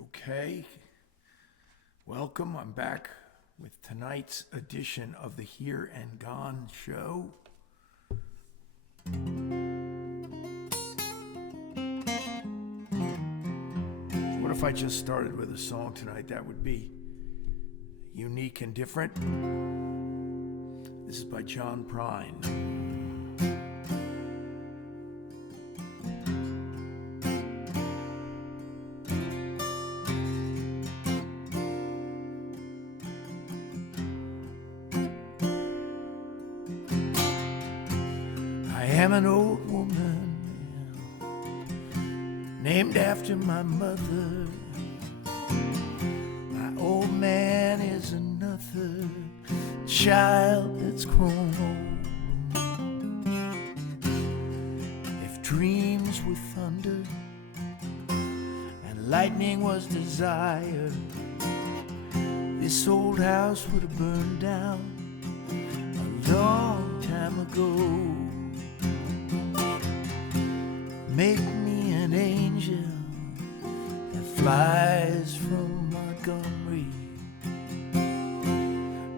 Okay, welcome. I'm back with tonight's edition of the Here and Gone show. What if I just started with a song tonight that would be unique and different? This is by John Prine. I am an old woman named after my mother. My old man is another child that's grown old. If dreams were thunder and lightning was desire, this old house would have burned down a long time ago. Make me an angel that flies from Montgomery.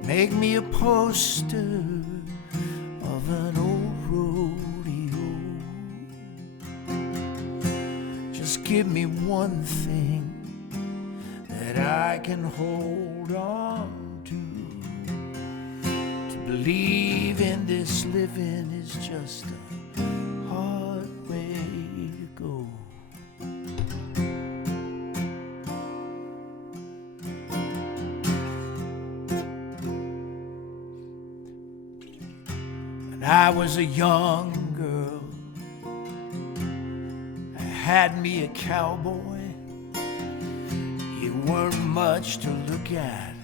Make me a poster of an old rodeo. Just give me one thing that I can hold on to. To believe in this living is just a hard way to go. When I was a young girl, I had me a cowboy. He weren't much to look at,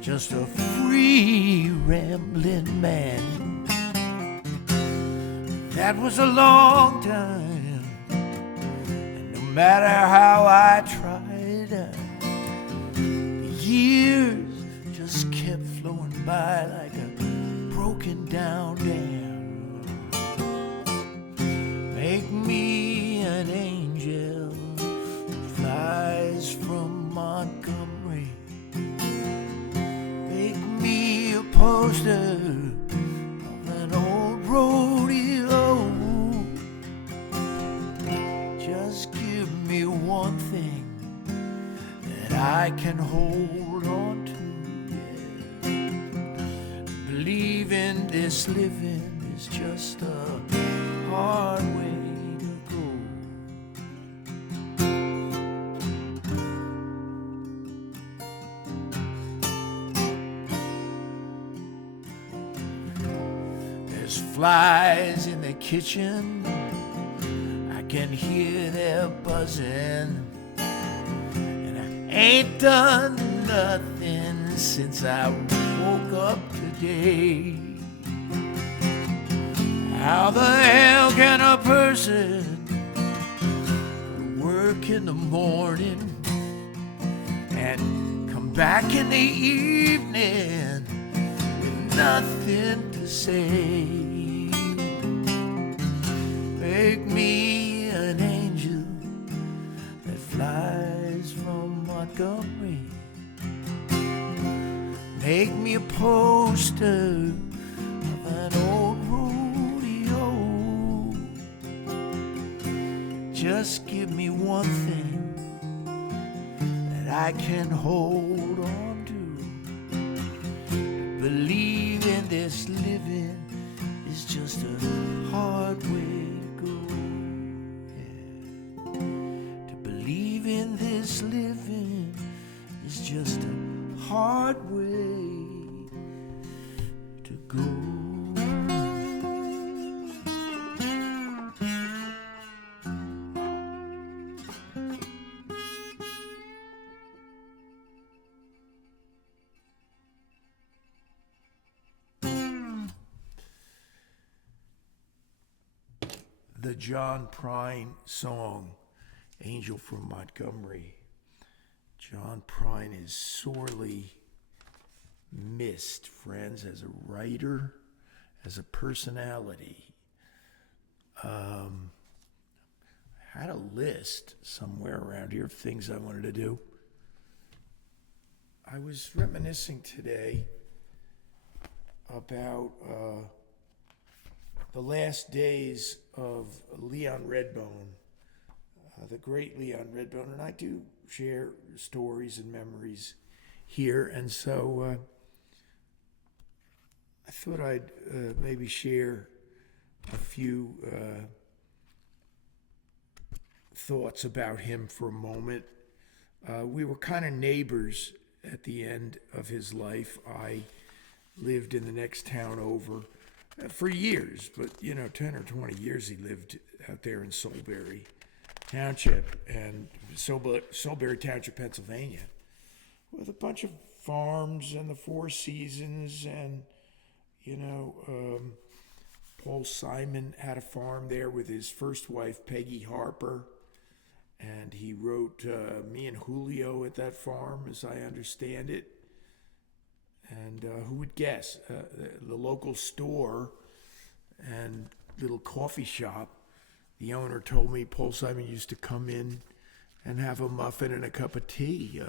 just a free rambling man. That was a long time, and no matter how I tried, the years just kept flowing by like a broken down dam. Make me an angel that flies from Montgomery. Make me a poster of an old rodeo. Just give me one thing that I can hold on to. Believe in this living is just a hard way to go. There's flies in the kitchen, I can hear their buzzing, and I ain't done nothing since I woke up today. How the hell can a person work in the morning and come back in the evening with nothing to say? Make me an angel that flies from Montgomery. Make me a poster of an old rodeo. Just give me one thing that I can hold on to. Believe in this living is just a hard way to go. Yeah. To believe in this living is just a hard way to go. The John Prine song, Angel from Montgomery. John Prine is sorely missed, friends, as a writer, as a personality. had a list somewhere around here of things I wanted to do. I was reminiscing today about the last days of Leon Redbone, the great Leon Redbone, and I do share stories and memories here, and so I thought I'd maybe share a few thoughts about him for a moment. We were kind of neighbors at the end of his life. I lived in the next town over for years, but 10 or 20 years he lived out there in Solebury Township, and Solebury Township, Pennsylvania, with a bunch of farms and the Four Seasons, and Paul Simon had a farm there with his first wife, Peggy Harper, and he wrote Me and Julio at that farm, as I understand it. And who would guess? The local store and little coffee shop, the owner told me Paul Simon used to come in and have a muffin and a cup of tea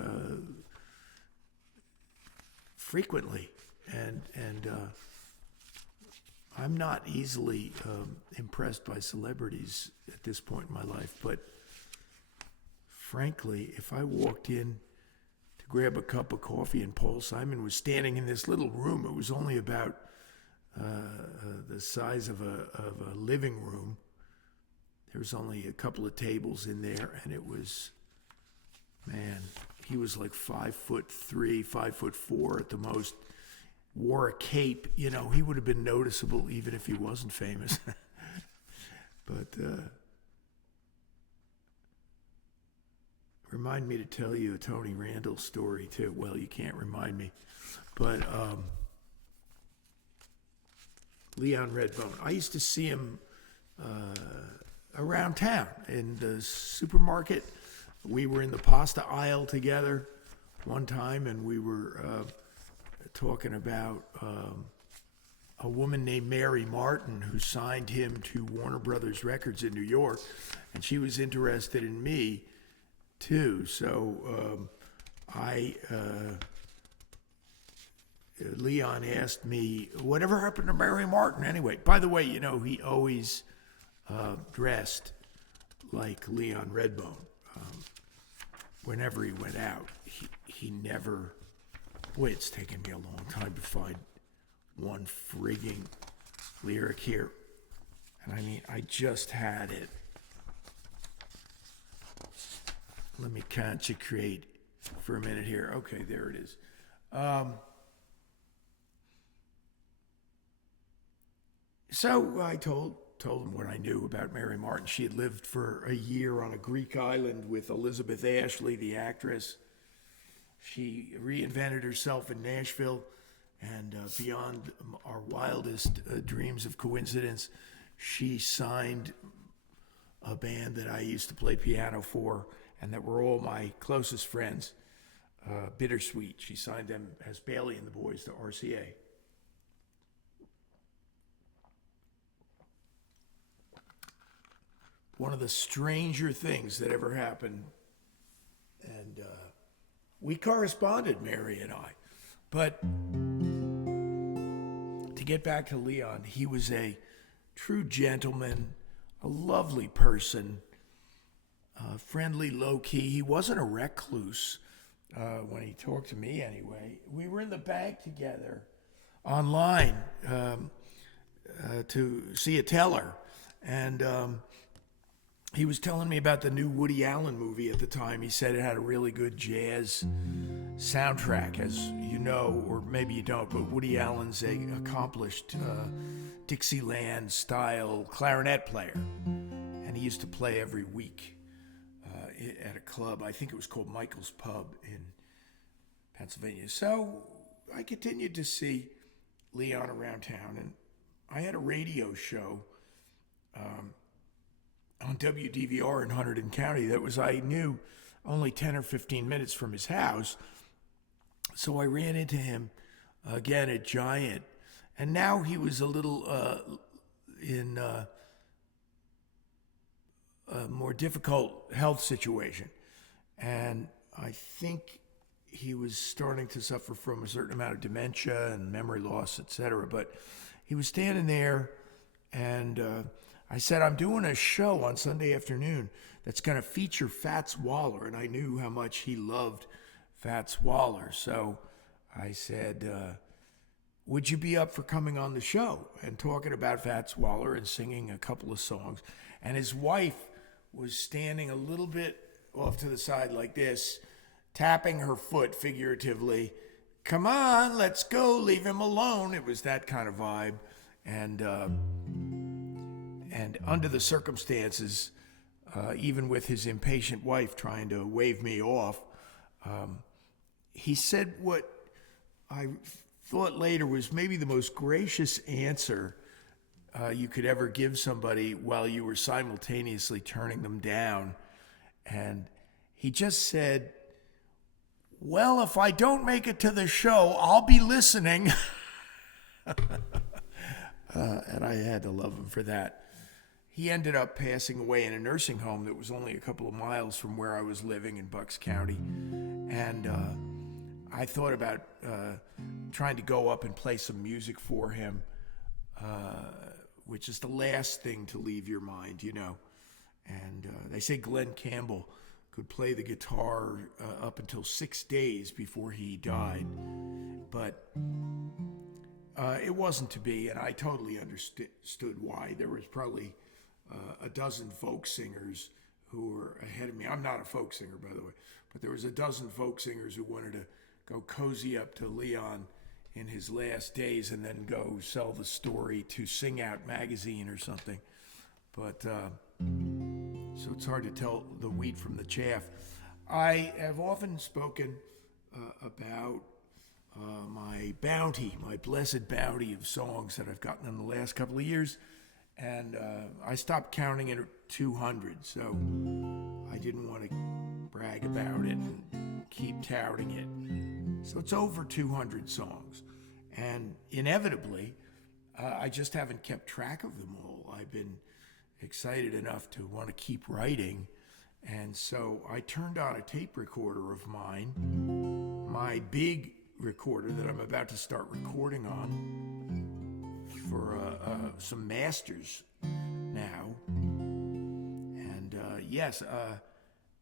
frequently. And I'm not easily impressed by celebrities at this point in my life, but frankly, if I walked in to grab a cup of coffee and Paul Simon was standing in this little room, it was only about the size of a living room. There was only a couple of tables in there, and it was, man, he was like 5'3", 5'4" at the most. Wore a cape, he would have been noticeable even if he wasn't famous. But remind me to tell you a Tony Randall story too. Well, you can't remind me, but Leon Redbone. I used to see him around town in the supermarket. We were in the pasta aisle together one time, and we were talking about a woman named Mary Martin who signed him to Warner Brothers Records in New York, and she was interested in me too. So Leon asked me, whatever happened to Mary Martin anyway? By the way, he always dressed like Leon Redbone. Whenever he went out, he never... Boy, it's taken me a long time to find one frigging lyric here. And I mean, I just had it. Let me concentrate for a minute here. Okay, there it is. So I told him what I knew about Mary Martin. She had lived for a year on a Greek island with Elizabeth Ashley, the actress. She reinvented herself in Nashville, and beyond our wildest dreams of coincidence, she signed a band that I used to play piano for, and that were all my closest friends, Bittersweet. She signed them as Bailey and the Boys to RCA. One of the stranger things that ever happened, and we corresponded, Mary and I. But to get back to Leon, he was a true gentleman, a lovely person, friendly, low-key. He wasn't a recluse when he talked to me anyway. We were in the bank together online to see a teller, and he was telling me about the new Woody Allen movie at the time. He said it had a really good jazz soundtrack, as you know, or maybe you don't, but Woody Allen's an accomplished Dixieland-style clarinet player. And he used to play every week at a club. I think it was called Michael's Pub in Pennsylvania. So I continued to see Leon around town, and I had a radio show on WDVR in Hunterdon County that was, I knew, only 10 or 15 minutes from his house. So I ran into him again at Giant, and now he was a little in a more difficult health situation. And I think he was starting to suffer from a certain amount of dementia and memory loss, etc. But he was standing there, and I said, I'm doing a show on Sunday afternoon that's going to feature Fats Waller, and I knew how much he loved Fats Waller. So I said, would you be up for coming on the show and talking about Fats Waller and singing a couple of songs? And his wife was standing a little bit off to the side like this, tapping her foot figuratively. Come on, let's go, leave him alone. It was that kind of vibe. And under the circumstances, even with his impatient wife trying to wave me off, he said what I thought later was maybe the most gracious answer you could ever give somebody while you were simultaneously turning them down. And he just said, well, if I don't make it to the show, I'll be listening. And I had to love him for that. He ended up passing away in a nursing home that was only a couple of miles from where I was living in Bucks County. And I thought about trying to go up and play some music for him, which is the last thing to leave your mind, you know. And they say Glenn Campbell could play the guitar up until 6 days before he died. But it wasn't to be, and I totally understood why. There was probably a dozen folk singers who were ahead of me. I'm not a folk singer, by the way, but there was a dozen folk singers who wanted to go cozy up to Leon in his last days and then go sell the story to Sing Out magazine or something. But so it's hard to tell the wheat from the chaff. I have often spoken about my bounty, my blessed bounty of songs that I've gotten in the last couple of years. And I stopped counting it at 200, so I didn't want to brag about it and keep touting it. So it's over 200 songs. And inevitably, I just haven't kept track of them all. I've been excited enough to want to keep writing. And so I turned on a tape recorder of mine, my big recorder that I'm about to start recording on for some masters now. And yes,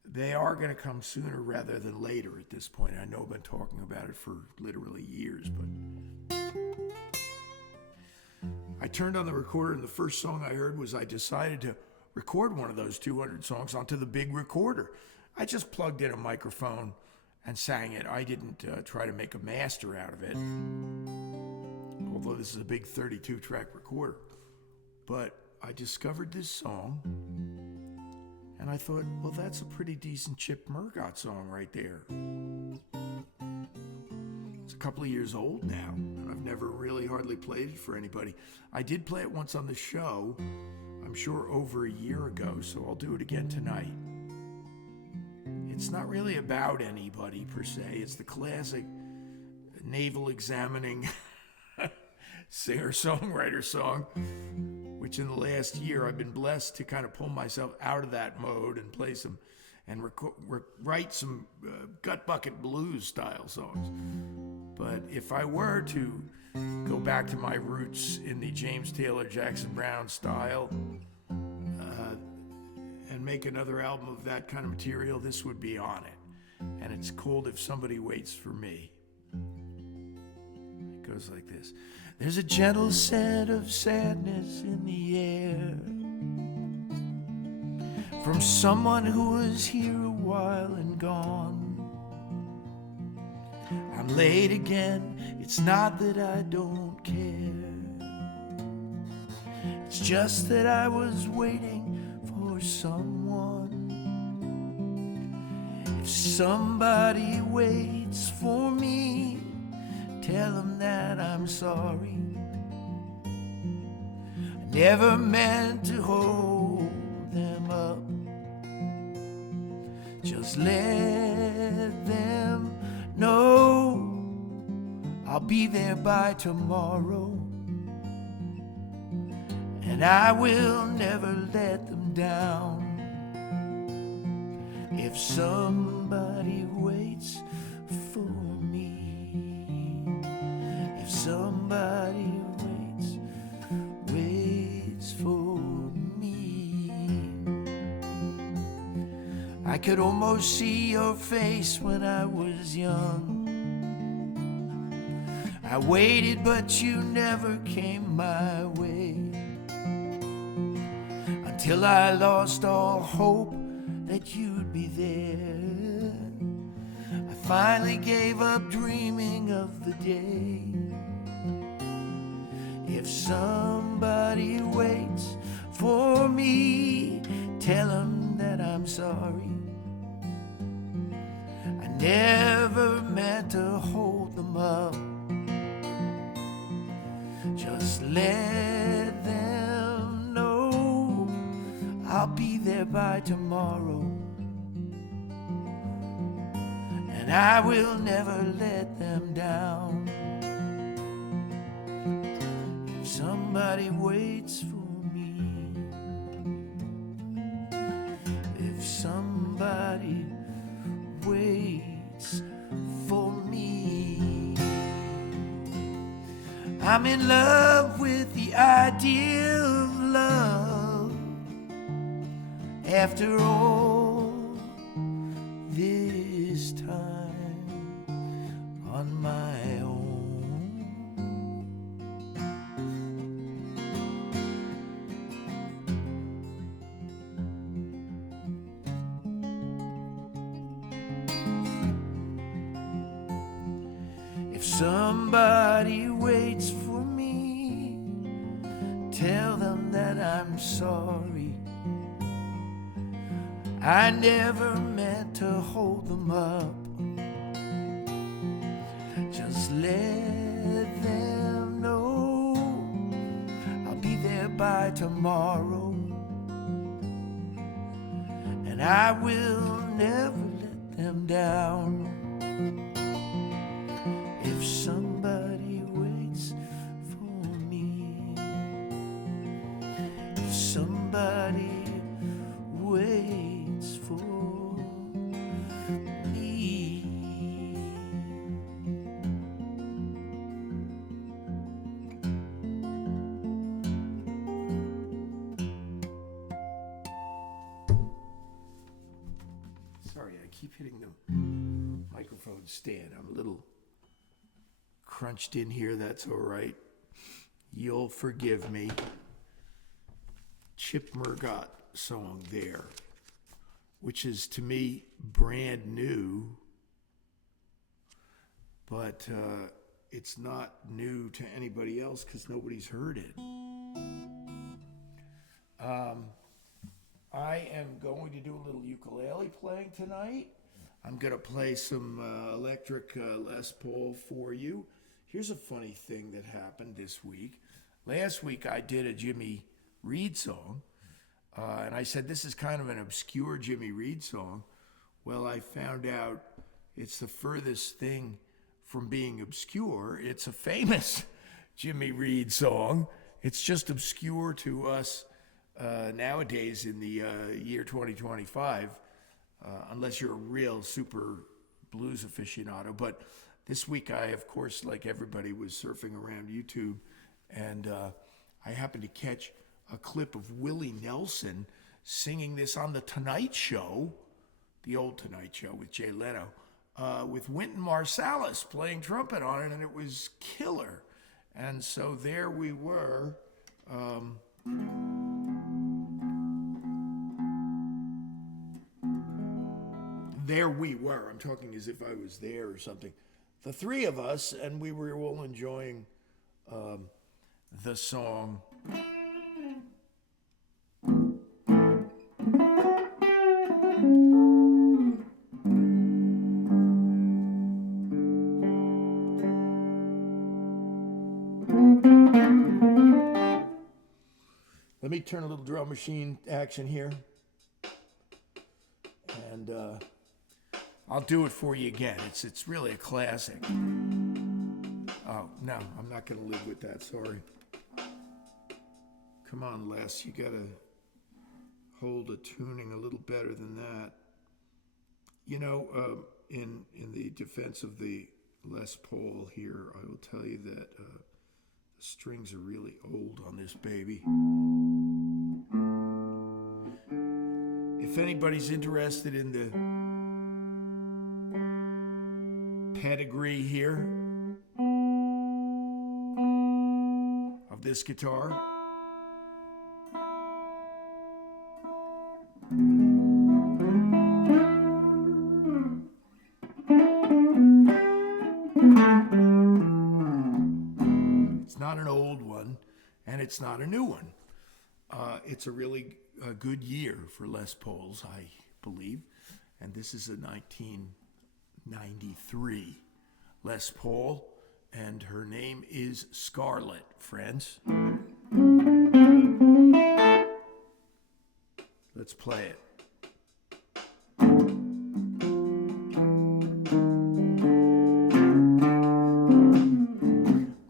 they are going to come sooner rather than later at this point. I know I've been talking about it for literally years, but I turned on the recorder and the first song I heard was I decided to record one of those 200 songs onto the big recorder. I just plugged in a microphone and sang it. I didn't try to make a master out of it, although this is a big 32-track recorder. But I discovered this song, and I thought, well, that's a pretty decent Chip Mergott song right there. It's a couple of years old now, and I've never really hardly played it for anybody. I did play it once on the show, I'm sure over a year ago, so I'll do it again tonight. It's not really about anybody per se. It's the classic navel examining singer-songwriter song, which in the last year I've been blessed to kind of pull myself out of that mode and play some and write some gut bucket blues style songs. But if I were to go back to my roots in the James Taylor, Jackson Browne style and make another album of that kind of material, this would be on it. And it's called If Somebody Waits for Me. It goes like this. There's a gentle scent of sadness in the air from someone who was here a while and gone. I'm late again, it's not that I don't care. It's just that I was waiting for someone. If somebody waits for me, tell them that I'm sorry. I never meant to hold them up. Just let them know I'll be there by tomorrow. And I will never let them down. if somebody waits for me, if somebody waits for me. I could almost see your face when I was young. I waited, but you never came my way, until I lost all hope that you'd be there. I finally gave up dreaming of the day. If somebody waits for me, tell them that I'm sorry. I never meant to hold them up. Just let them know I'll be there by tomorrow, and I will never let them down. If somebody waits for me, if somebody waits for me, I'm in love with the idea of love. After all this time on my own, if somebody waits for me, tell them that I'm sorry. I never meant to hold them up. Just let them know I'll be there by tomorrow, and I will never let them down. If somebody waits for me, if somebody waits for me. Sorry, I keep hitting the microphone stand. I'm a little crunched in here. That's all right. You'll forgive me. Chip Mergott song There, which is to me brand new, but it's not new to anybody else because nobody's heard it. I am going to do a little ukulele playing tonight. I'm going to play some electric Les Paul for you. Here's a funny thing that happened this week. Last week I did a Jimmy Reed song, and I said this is kind of an obscure Jimmy Reed song. Well, I found out it's the furthest thing from being obscure. It's a famous Jimmy Reed song. It's just obscure to us nowadays in the year 2025, unless you're a real super blues aficionado. But this week I, of course, like everybody, was surfing around YouTube, and I happened to catch a clip of Willie Nelson singing this on The Tonight Show, the old Tonight Show with Jay Leno, with Wynton Marsalis playing trumpet on it, and it was killer. And so there we were. There we were. I'm talking as if I was there or something. The three of us, and we were all enjoying the song. Let me turn a little drum machine action here, and I'll do it for you again. It's really a classic. Oh, no, I'm not going to live with that, sorry. Come on, Les, you got to hold a tuning a little better than that. In the defense of the Les Paul here, I will tell you that the strings are really old on this baby. If anybody's interested in the pedigree here of this guitar, it's not an old one and it's not a new one. It's a really good year for Les Pauls, I believe, and this is a 1993 Les Paul, and her name is Scarlett, friends. Let's play it.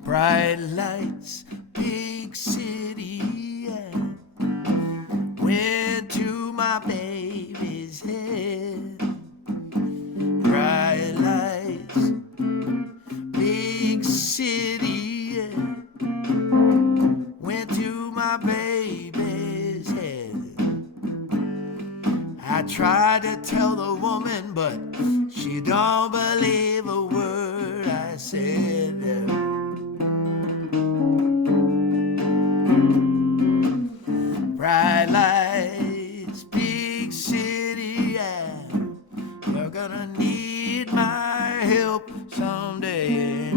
Bright lights, big city, yeah. Went to my baby's head. Bright lights, big city, yeah. Went to my baby's head. I tried to tell the woman, but she don't believe a word I said. Bright lights, big city, yeah. You're gonna need my help someday.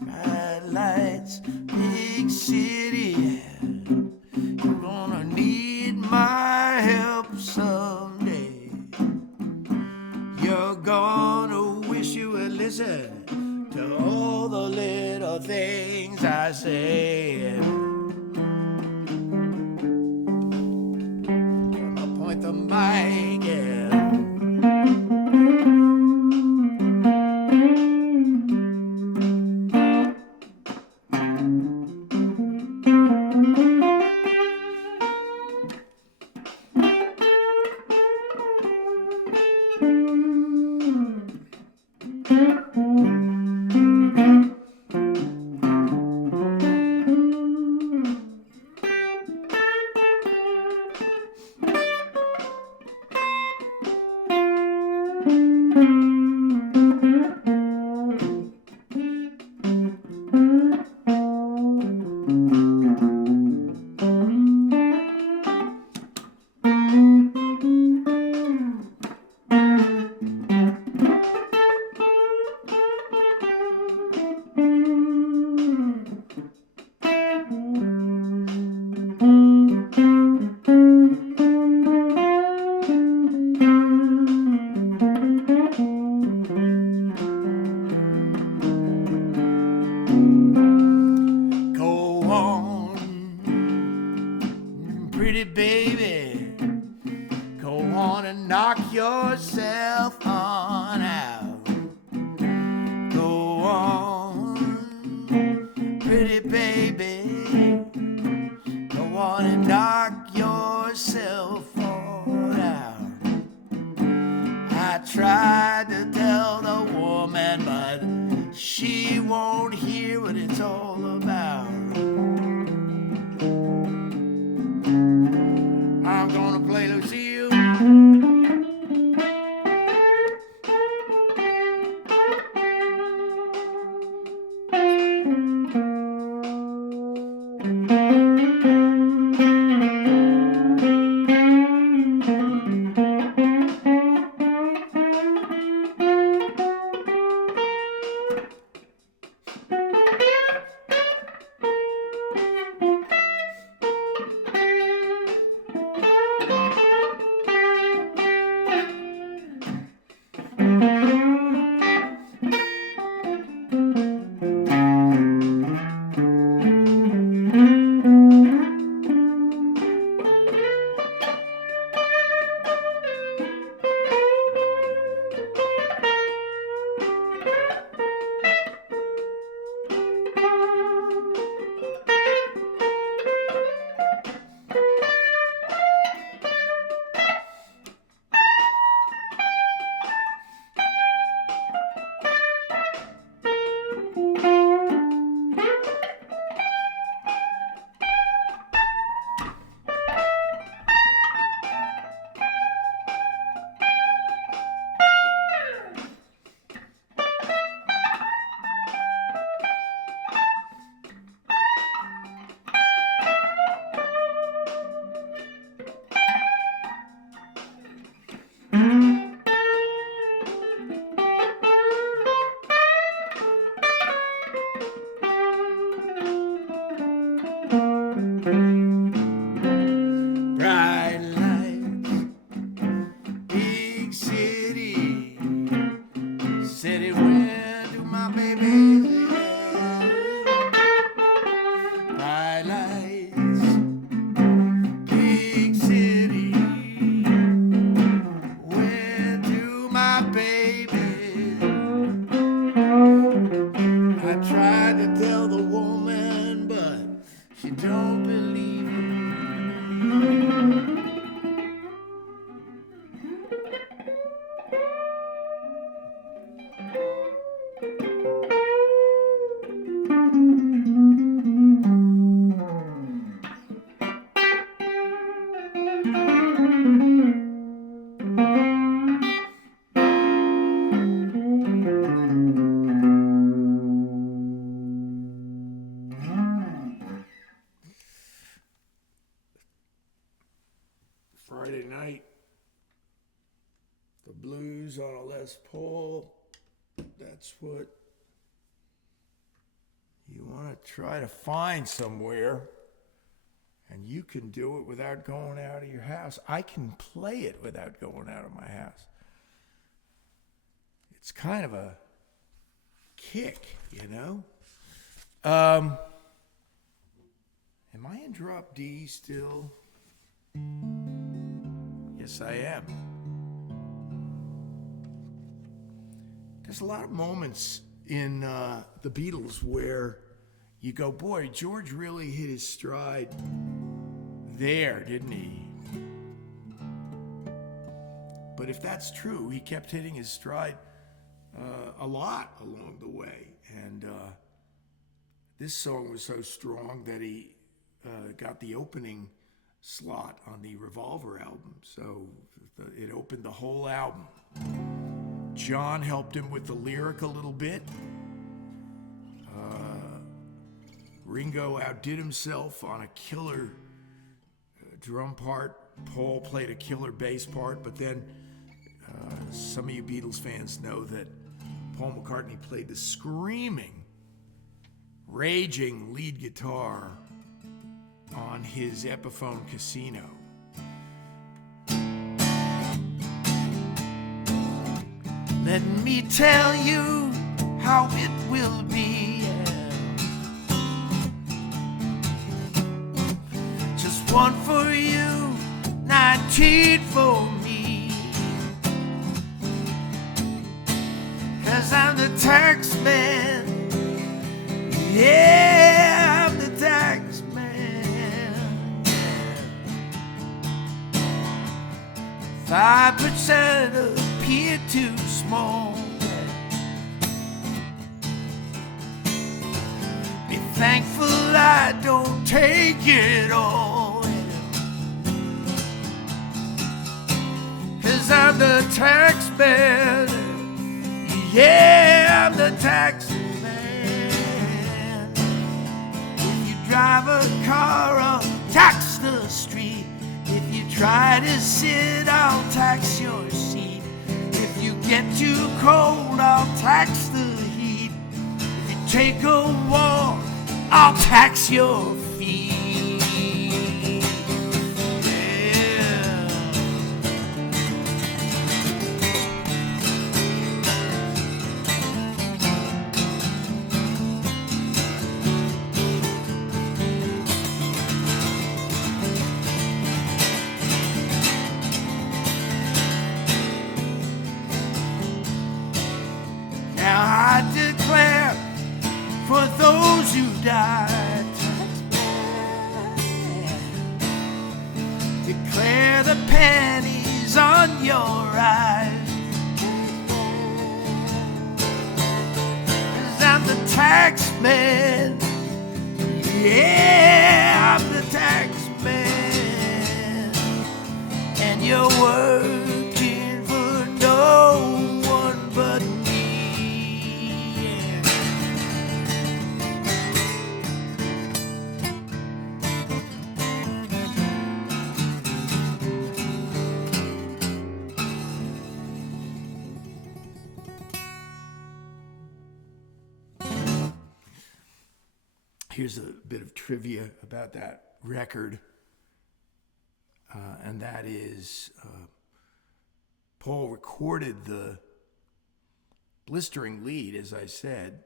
Bright lights, big city, yeah. You're gonna need my help someday. You're gonna wish you would listen to all the little things I say. Point the mic, yeah. Pretty baby, go on and knock yourself on out. Go on, pretty baby, go on and knock yourself on out. I tried to tell the woman, but she won't hear what it's all about. I'm gonna play Lucille. blues on a Les Paul. That's what you want to try to find somewhere. And you can do it without going out of your house. I can play it without going out of my house. It's kind of a kick, you know? Am I in drop D still? Yes, I am. There's a lot of moments in the Beatles where you go, boy, George really hit his stride there, didn't he? But if that's true, he kept hitting his stride a lot along the way. And this song was so strong that he got the opening slot on the Revolver album. So it opened the whole album. John helped him with the lyric a little bit. Ringo outdid himself on a killer drum part. Paul played a killer bass part, but then some of you Beatles fans know that Paul McCartney played the screaming, raging lead guitar on his Epiphone Casino. Let me tell you how it will be. Just one for you, 19 for me. 'Cause I'm the tax man. Yeah, I'm the tax man. 5% appear too small. Be thankful I don't take it all. 'Cause I'm the tax man. Yeah, I'm the tax man. If you drive a car, I'll tax the street. If you try to sit, I'll tax your seat. If you get too cold, I'll tax the heat. If you take a walk, I'll tax your feet. Yeah. Now I declare for those who died, declare the pennies on your eyes. 'Cause I'm the tax man. Yeah, I'm the tax man. And you're working for no one but me. Here's a bit of trivia about that record, and that is Paul recorded the blistering lead, as I said,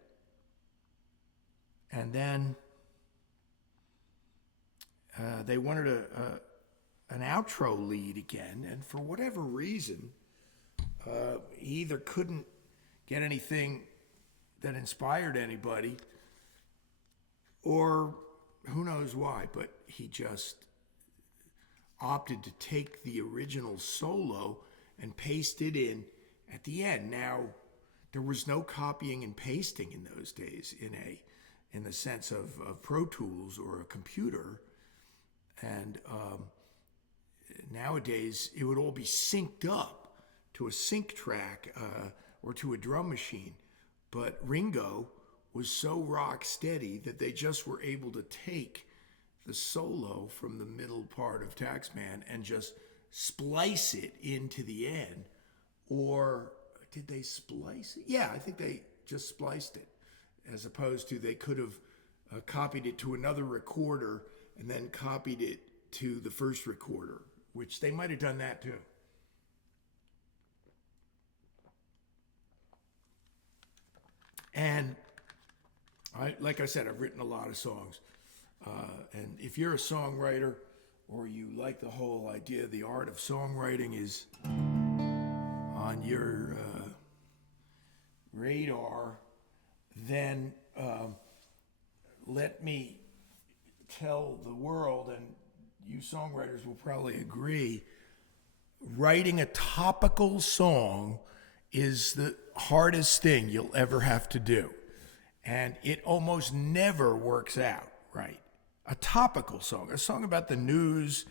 and then they wanted an outro lead again, and for whatever reason, he either couldn't get anything that inspired anybody, or who knows why, but he just opted to take the original solo and paste it in at the end. Now, there was no copying and pasting in those days in the sense of Pro Tools or a computer. And nowadays, it would all be synced up to a sync track or to a drum machine. But Ringo was so rock steady that they just were able to take the solo from the middle part of Taxman and just splice it into the end or did they splice it? Yeah, I think they just spliced it, as opposed to they could have copied it to another recorder and then copied it to the first recorder, which they might have done that too. And like I said, I've written a lot of songs. And if you're a songwriter or you like the whole idea, the art of songwriting is on your radar, then let me tell the world, and you songwriters will probably agree, writing a topical song is the hardest thing you'll ever have to do. And it almost never works out right. A topical song, a song about the news,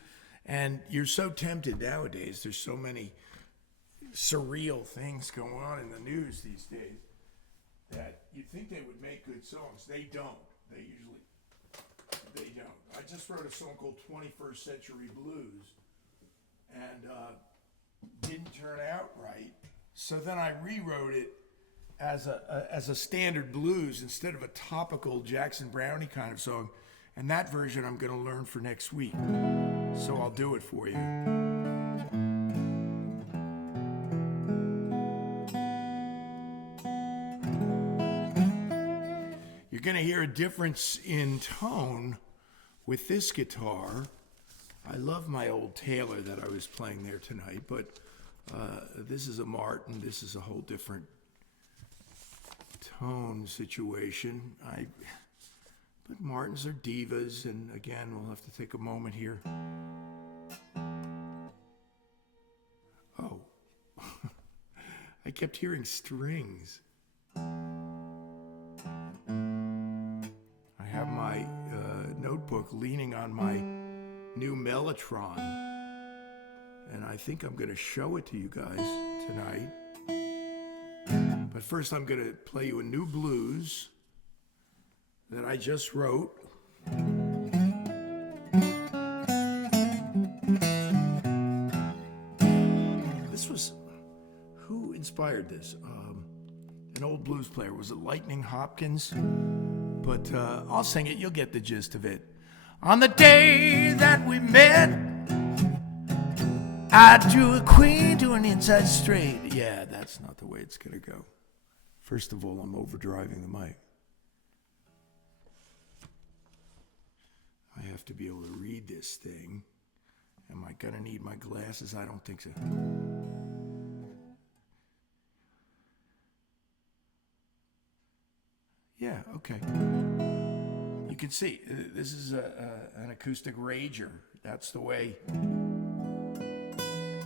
and you're so tempted nowadays. There's so many surreal things going on in the news these days that you'd think they would make good songs. They don't. They don't. I just wrote a song called 21st Century Blues, and didn't turn out right. So then I rewrote it as a standard blues instead of a topical Jackson Brownie kind of song. And that version I'm going to learn for next week. So I'll do it for you. You're going to hear a difference in tone with this guitar. I love my old Taylor that I was playing there tonight, but this is a Martin. This is a whole different tone situation. But Martins are divas, and again, we'll have to take a moment here. Oh, I kept hearing strings. I have my notebook leaning on my new Mellotron, and I think I'm going to show it to you guys tonight. But first, I'm going to play you a new blues that I just wrote. This was, who inspired this? An old blues player. Was it Lightning Hopkins? But I'll sing it. You'll get the gist of it. On the day that we met, I drew a queen to an inside straight. Yeah, that's not the way it's going to go. First of all, I'm overdriving the mic. I have to be able to read this thing. Am I going to need my glasses? I don't think so. Yeah, okay. You can see, this is an acoustic rager. That's the way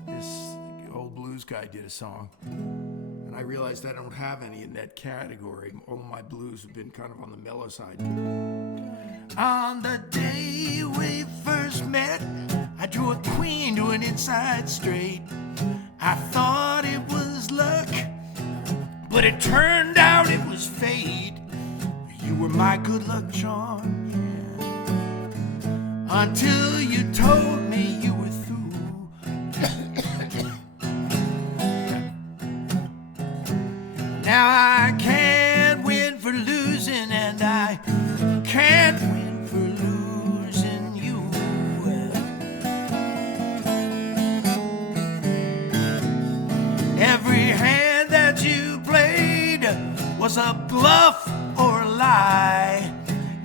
this old blues guy did a song. And I realized I don't have any in that category. All of my blues have been kind of on the mellow side. On the day we first met, I drew a queen to an inside straight. I thought it was luck, but it turned out it was fate. You were my good luck charm, yeah. Until you told me you were through. Now I can't win for losing, and I can't win for losing you. Every hand that you played was a bluff or a lie.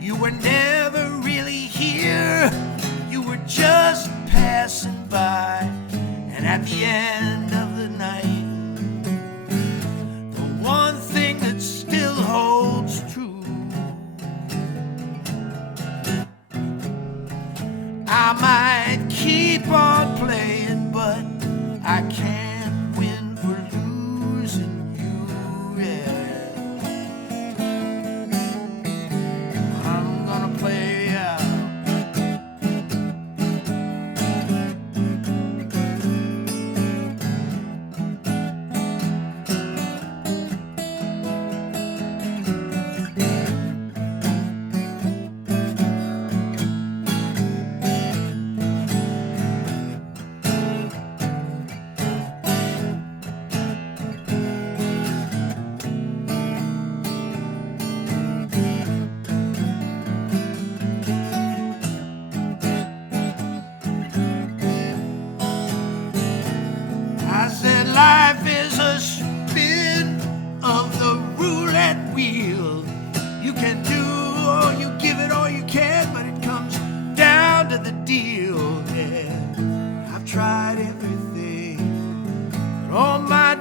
You were never really here. You were just passing by. And at the end of the night, the one thing that still holds true, I might keep on playing, but I can't win for losing you, yeah. I'm gonna play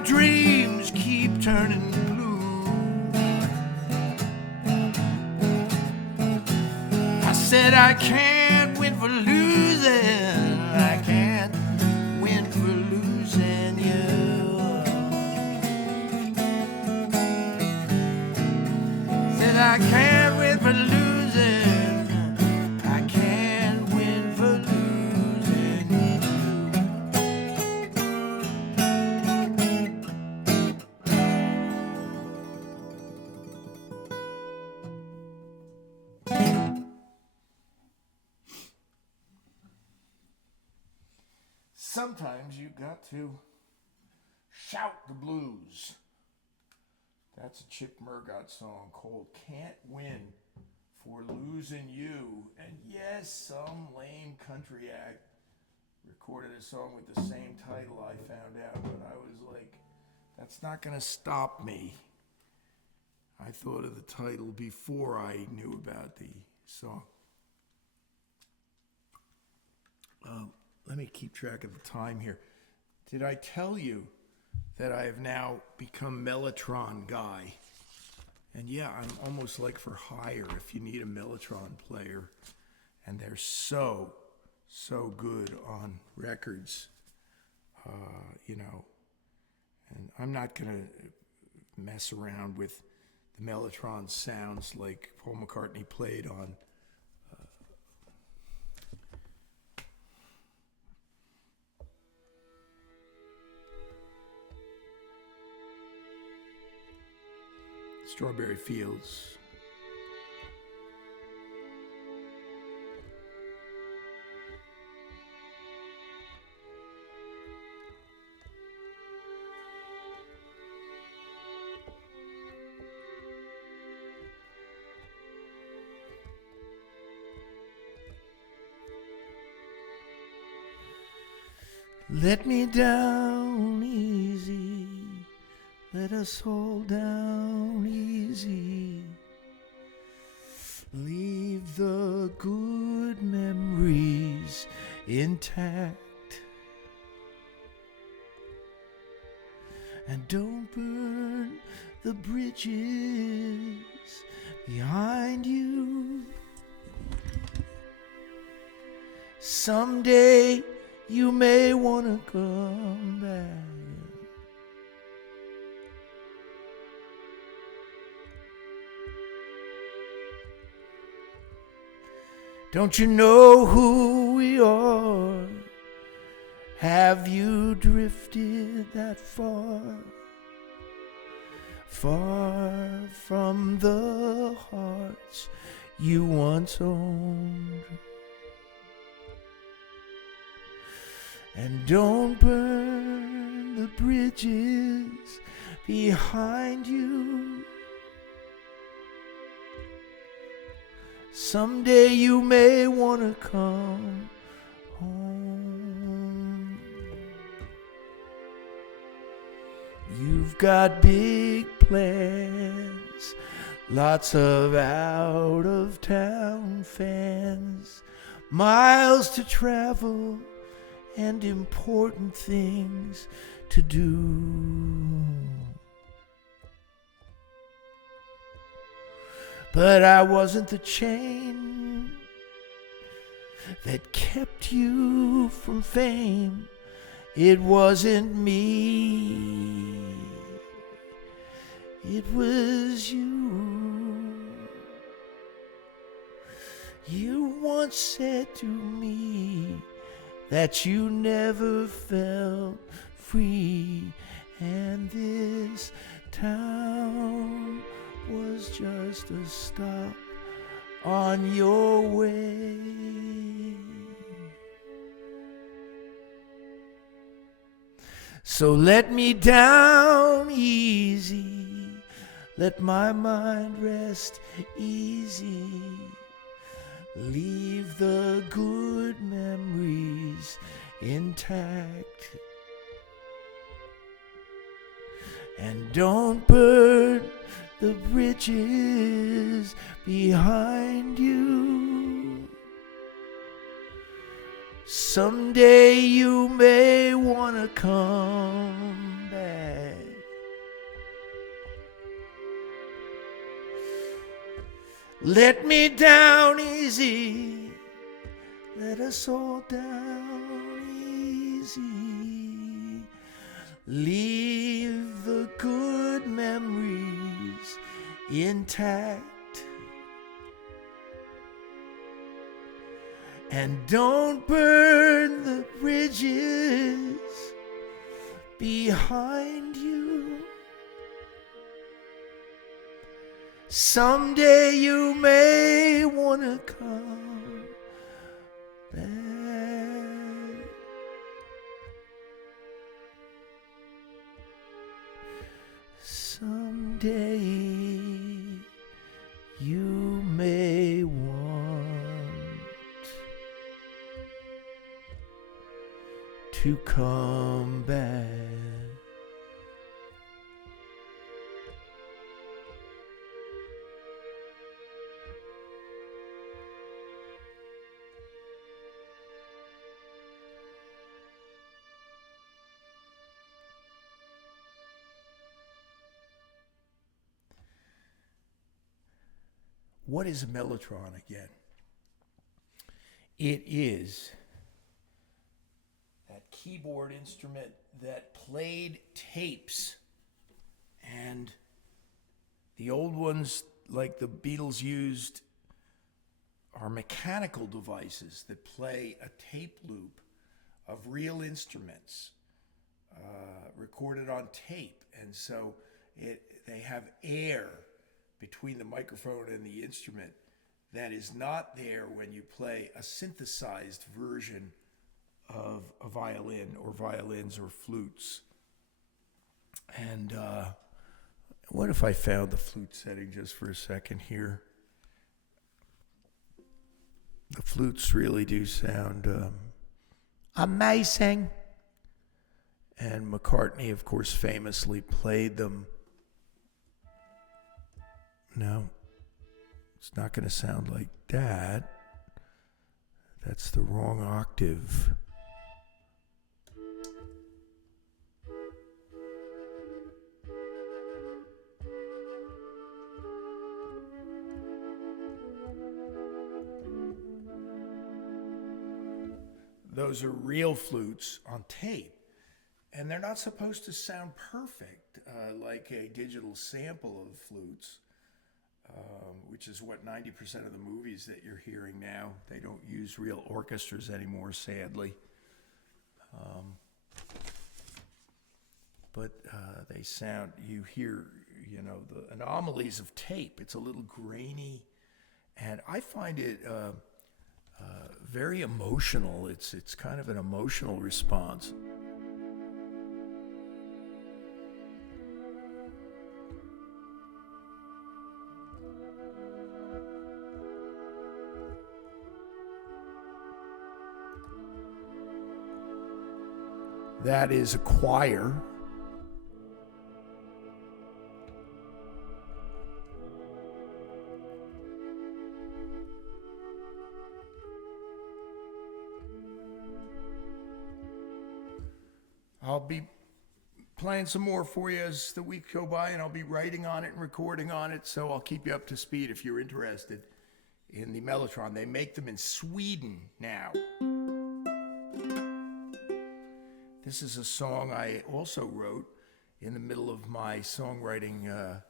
dreams keep turning blue. I said I can't win for losing. I can't win for losing you. Said I can't win for losing. I can't win for losing you. Sometimes you got to shout the blues. That's a Chip Mergott song called Can't Win for Losing You. And yes, some lame country act recorded a song with the same title, I found out, but I was like, that's not going to stop me. I thought of the title before I knew about the song. Let me keep track of the time here. Did I tell you that I have now become Mellotron guy? And yeah, I'm almost like for hire if you need a Mellotron player. And they're so good on records, And I'm not going to mess around with the Mellotron sounds like Paul McCartney played on Strawberry Fields. Let me down easy. Let us all down easy. Leave the good memories intact. And don't burn the bridges behind you. Someday you may want to come back. Don't you know who we are? Have you drifted that far? Far from the hearts you once owned. And don't burn the bridges behind you. Someday you may want to come home. You've got big plans, lots of out-of-town fans, miles to travel and important things to do. But I wasn't the chain that kept you from fame. It wasn't me, it was you. You once said to me that you never felt free, and this town was just a stop on your way. So let me down easy, let my mind rest easy. Leave the good memories intact. And don't burn the bridges behind you. Someday you may want to come back. Let me down easy, let us all down easy. Leave the good memories intact. And don't burn the bridges behind you. Someday you may want to come back. Someday you may want to come back. What is a mellotron again? It is that keyboard instrument that played tapes, and the old ones like the Beatles used are mechanical devices that play a tape loop of real instruments recorded on tape, and so they have air between the microphone and the instrument that is not there when you play a synthesized version of a violin or violins or flutes. And what if I found the flute setting just for a second here? The flutes really do sound amazing. And McCartney, of course, famously played them. No, it's not going to sound like that. That's the wrong octave. Those are real flutes on tape, and they're not supposed to sound perfect like a digital sample of flutes. Which is what 90% of the movies that you're hearing now. They don't use real orchestras anymore, sadly. But they sound, you hear, the anomalies of tape. It's a little grainy, and I find it very emotional. It's kind of an emotional response. That is a choir. I'll be playing some more for you as the weeks go by, and I'll be writing on it and recording on it, so I'll keep you up to speed if you're interested in the Mellotron. They make them in Sweden now. This is a song I also wrote in the middle of my songwriting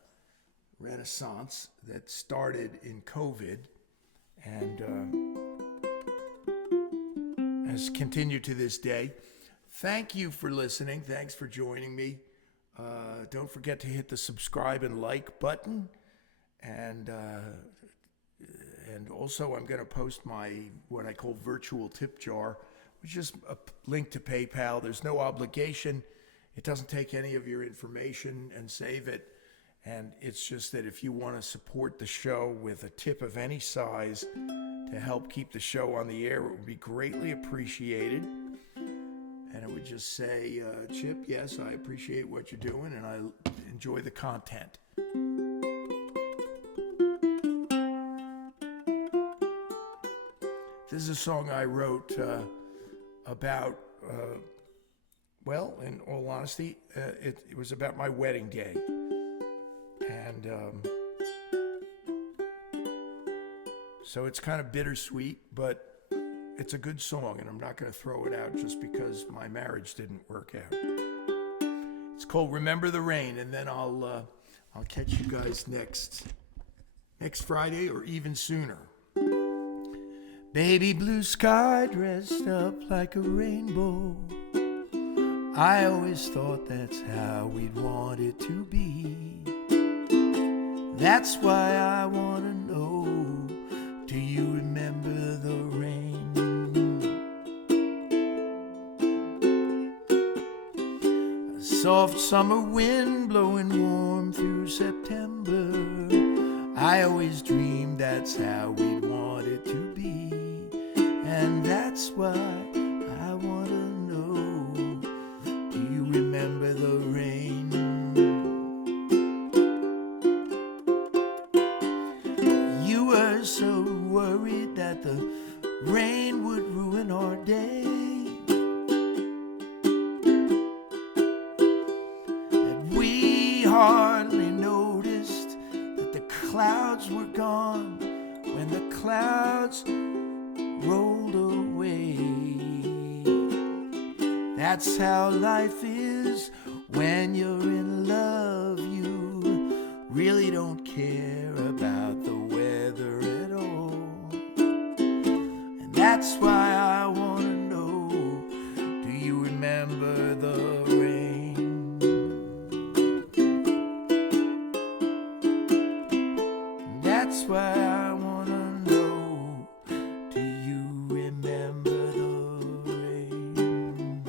renaissance that started in COVID and has continued to this day. Thank you for listening. Thanks for joining me. Don't forget to hit the subscribe and like button. And also I'm going to post my what I call virtual tip jar, which is a link to PayPal. There's no obligation. It doesn't take any of your information and save it. And it's just that if you want to support the show with a tip of any size to help keep the show on the air, it would be greatly appreciated. And it would just say, Chip, yes, I appreciate what you're doing and I enjoy the content. This is a song I wrote about, well, in all honesty, it was about my wedding day. And So it's kind of bittersweet, but it's a good song, and I'm not going to throw it out just because my marriage didn't work out. It's called Remember the Rain, and then I'll catch you guys next Friday or even sooner. Baby blue sky dressed up like a rainbow. I always thought that's how we'd want it to be. That's why I want to know, do you remember the rain? A soft summer wind blowing warm through September. I always dreamed that's how we'd want it to be. And that's why I want to know, do you remember the rain? You were so worried that the rain would ruin our day, that we hardly noticed that the clouds were gone when the clouds rolled away. That's how life is when you're in love. You really don't care about the weather at all. And that's why I want to know, do you remember the rain? And that's why I want to know, do you remember the rain?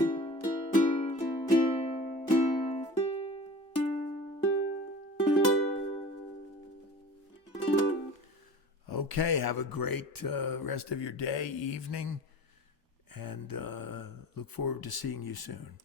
Okay, have a great rest of your day, evening, and look forward to seeing you soon.